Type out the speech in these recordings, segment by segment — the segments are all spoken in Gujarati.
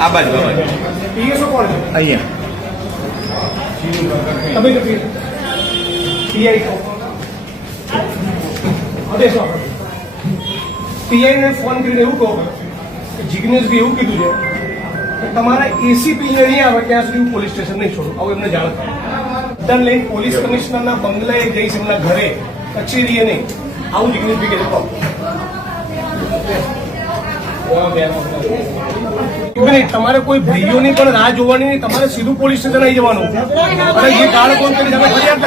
આ બાજુ પીએસઓ કોણ છે અહીંયા તમે પીઆઈ પીઆઈ ને ફોન કરીને એવું કહો કે જિગ્નેશભાઈ એવું કીધું છે કે તમારા એસીપી નહીં આવે ત્યાં સુધી હું પોલીસ સ્ટેશન નહીં છોડું આવું એમને જાણ થાય લઈને પોલીસ કમિશનરના બંગલાએ જઈશ એમના ઘરે કચેરીએ નહીં આવું જિગ્નેશભાઈ કહે તમારે કોઈ ભાઈઓની પણ રાહ જોવાની નહીં, તમારે સીધું પોલીસ સ્ટેશન આવી જવાનું અને જે ગાળ કોણ કરી તમે ફરિયાદ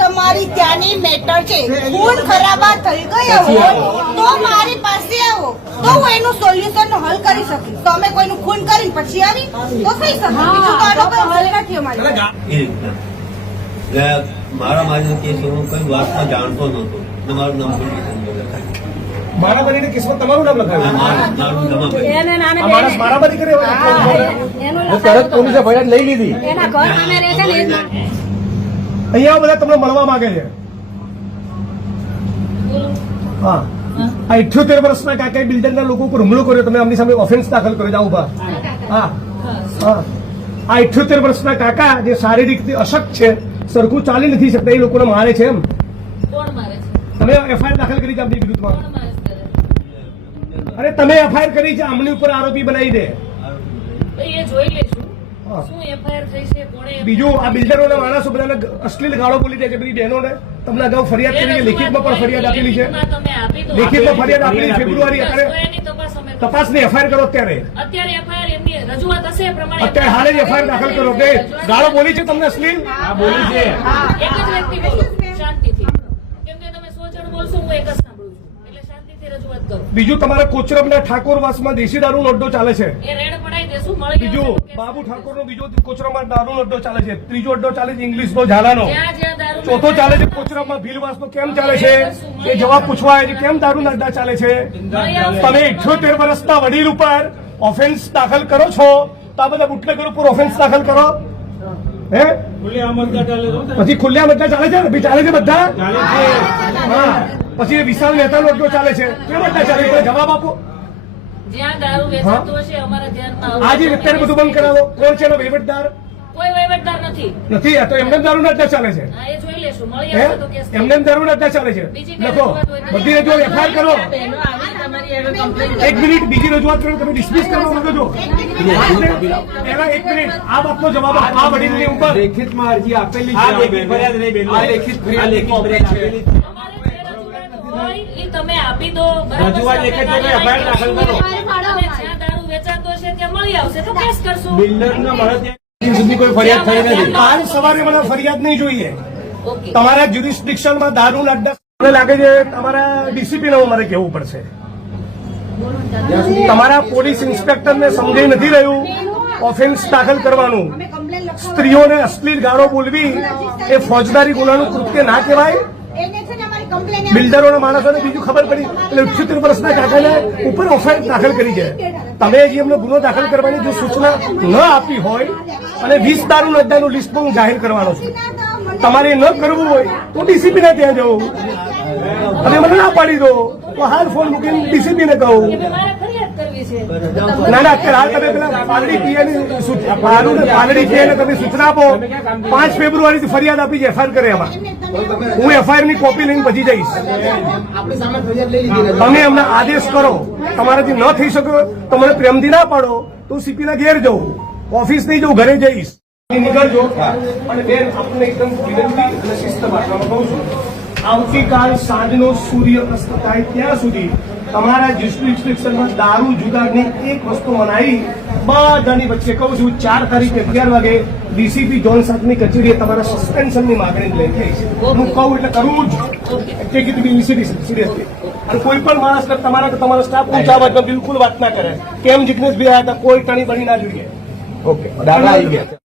તમારી ત્યાંની મેટર છે, ખૂન ખરાબા થઈ ગયા હોય તો મારી પાસે આવો તો હું એનું સોલ્યુશન હલ કરી શકીશ. તો અમે કોઈનું ખૂન કરીને પછી આવી તો થઈ શકે, બીજું તો આનો કોઈ હલ નથી અમારે. મારા મારી કેસ હું કઈ વાતમાં જાણતો નહોતો. તમારું નામ મારા બનીને કેસમાં તમારું નામ લખાવ્યું મારામારી કરે તરત પોલીસે ફરિયાદ લઈ લીધી. અહીંયા બધા તમને મળવા માંગે છે. હા, આ 78 વર્ષના કાકા બિલ્ડરના લોકો ઉપર હુમલો કર્યો, તમે આમની સામે ઓફેન્સ દાખલ કર્યો. જાઓ ઉભા. હા હા, આ 78 વર્ષના કાકા જે શારીરિક અશક્ત છે, સરખું ચાલી નથી શકતા, એ લોકોને મારે છે. એમ તમે એફઆઈઆર દાખલ કરી છે આમની વિરુદ્ધમાં? અરે તમે એફઆઈઆર કરી છે, આમની ઉપર આરોપી બનાવી દે. બીજું આ બિલ્ડરોના માણસો બધાને અશ્લીલ ગાળો બોલી દે છે બધી બહેનોને. તમને અગાઉ ફરિયાદ કરી છે, લેખિતમાં પણ ફરિયાદ આપેલી છે, લેખિતમાં ફરિયાદ આપેલી ફેબ્રુઆરી. અત્યારે તપાસની એફઆઈઆર કરો. અત્યારે હાલે જ એફઆઈઆર દાખલ કરો કે ગાળો બોલી છે તમને અશ્લીલ બોલી છે. બીજું તમારા કોચરબના ઠાકોરવાસમાં દેશી દારૂનો અડ્ડો ચાલે છે. બીજું બાબુ ઠાકોરનો બીજો કોચરબમાં દારૂનો અડ્ડો ચાલે છે. ત્રીજો અડ્ડો ચાલે છે ઇંગ્લિશનો ઝાલાનો. ચોથો ચાલે છે કોચરબમાં ભીલવાસનો. કેમ ચાલે છે એ જવાબ પૂછવા આવે છે. કેમ દારૂના અડ્ડા ચાલે છે? તમે 78 વર્ષના વડીલ ઉપર ઓફેન્સ દાખલ કરો છો તો આ બધા બુટલેગર ઉપર ઓફેન્સ દાખલ કરો. હે પછી ખુલ્લા બધા ચાલે છે ને? ચાલે છે બધા. હા, પછી વિશાલ મહેતાનો અડ્ડો ચાલે છે. કેમ બધા ચાલે છે? જવાબ આપો. આજે અત્યારે બધું બંધ કરાવો. કોણ છે એનો વહીવટદાર? નથી. આ તો એમને દારૂના અડ્ડા ચાલે છે. એમને દારૂના અડ્ડા ચાલે છે. લખો બધી રજૂઆત એફઆઈઆર કરો. એક મિનિટ, બીજી રજૂઆત કરો. તમે ડિસમિસ કરવા માંગો છો? એના એક મિનિટ, આ બાબતનો જવાબ આ વડીલની ઉપર લેખિતમાં અરજી આપેલી છે. લેખિત તમે આપી દો. રજૂઆત લેખિત એફઆઈઆર દાખલ કરો. જ્યાં દારૂ વેચાતો હશે ત્યાં મળી આવશે તો કેસ કરશું. બિલ્ડરના મળે સુધી કોઈ ફરિયાદ થઈ નથી. કાલ સવારે મને ફરિયાદ નહીં જોઈએ. તમારા જ્યુરિસ્ડિક્શનમાં દારૂના અડ્ડા મને લાગે છે તમારા ડીસીપી ને મારે કહેવું પડશે. તમારા પોલીસ ઇન્સ્પેક્ટરને સમજાઈ નથી રહ્યું ઓફેન્સ દાખલ કરવાનું. સ્ત્રીઓને અશ્લીલ ગાળો બોલવી એ ફોજદારી ગુનાનું કૃત્ય ના કહેવાય. બિલ્ડરોના માણસોને બીજું ખબર પડી એટલે 78 વર્ષના કાકાને ઉપર ઓફેન્સ દાખલ કરી છે. તમે હજી એમનો ગુનો દાખલ કરવાની જો સૂચના ન આપી હોય અને 20 દારૂના અડ્ડાનું લિસ્ટ હું જાહેર કરવાનો છું. તમારે ન કરવું હોય તો ડીસીપી ને ત્યાં જવું અને મને ના પાડી દો તો હાલ ફોન મૂકીને ડીસીપી ને કહું. ના ના, અત્યારે હાલ તમે પેલા પાલડી પીએને તમે સૂચના આપો. 5 ફેબ્રુઆરીથી ફરિયાદ આપી છે, એફઆઈઆર કરે. એમાં હું એફઆઈઆર ની કોપી લઈને પછી જઈશ. તમે એમને આદેશ કરો. તમારાથી ન થઈ શકે તો મને પ્રેમથી ના પાડો તો સીપી ના ઘેર જવું, ઓફિસ નહીં જવું, ઘરે જઈશ. નીકળજો. અને બેન આપણને એકદમ વિનંતી અને શિસ્ત ભાષામાં કહું છું, આવતીકાલ સાંજનો સૂર્ય અસ્ત થાય ત્યાં સુધી તમારા જ્યુરિસ્ડિક્શનમાં દારૂ જુગારની એક વસ્તુ મનાવી બધાની વચ્ચે કહું છું 4 તારીખે 11 વાગે ડીસીપી જોન સાથની કચેરીએ તમારા સસ્પેન્શનની માગણી લઈ જઈશ. હું કહું એટલે કરવું જ. સિરિયસલી. અને કોઈ પણ માણસ તમારો સ્ટાફ ઊંચા અવાજમાં બિલકુલ વાત ના કરે. કેમ જિગ્નેશભાઈ આવ્યા હતા કોઈ ટણી બની ના જોઈએ. ઓકે, દાદા આવી ગયા.